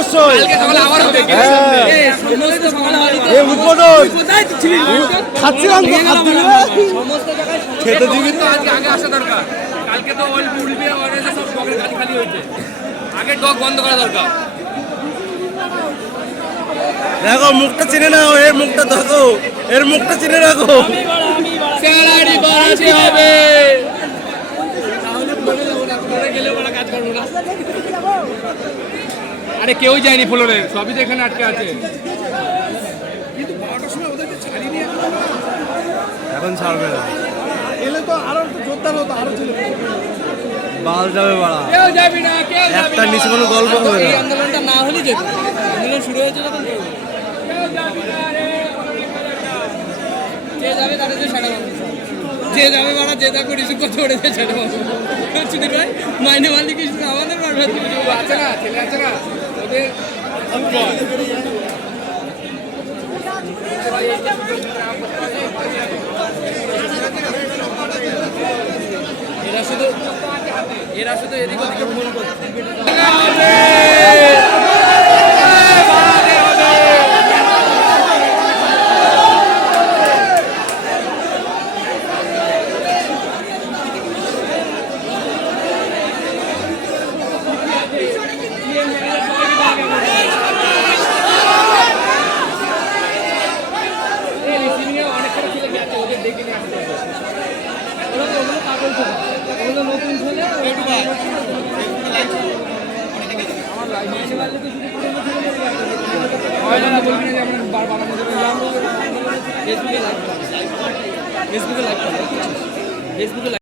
অবশ্যই খাচ্ছিলাম খেতে দিবি তো আজকে আগে আসা দরকার। কালকে তো উঠবে সব ডগের গাড়ি খালি হয়েছে, আগে ডগ বন্ধ করা দরকার। দেখো মুখটা চিনে নাও, এর মুখটা দেখো, এর মুখটা চিনে রাখো। স্যালারি বাড়াতে হবে, কাজ করবো না। আরে কেউ যায়নি ফ্লোরে, সবই তো এখানে আটকে আছে। কিন্তু 12টার সময় ওদেরকে ছাড়িনি, এখন ছাড়বে না। এলে তো আরো জোরদার হতো, আরো ছিল বাল যাবে বাড়া। কেউ যাবি না, কেউ যাবি না, একটা নিচে কোনো গল্প হবে না। এই আন্দোলনটা না হলে যেত, আন্দোলন শুরু হয়েছে যখন কেউ যাবি না রে। যে যাবে তাদের যে সাড়া বাঁধবে, যে যাবে বাড়া, যে যা করিস কত ওড়েছে ছেড়ে বাঁধবে। সুধীর ভাই মাইনে মালিক আমাদের বাড়বে আছে না, ছেলে আছে না ওদের। এরা শুধু এদিকে ফোন করছে। ফেসবুকে লাইভ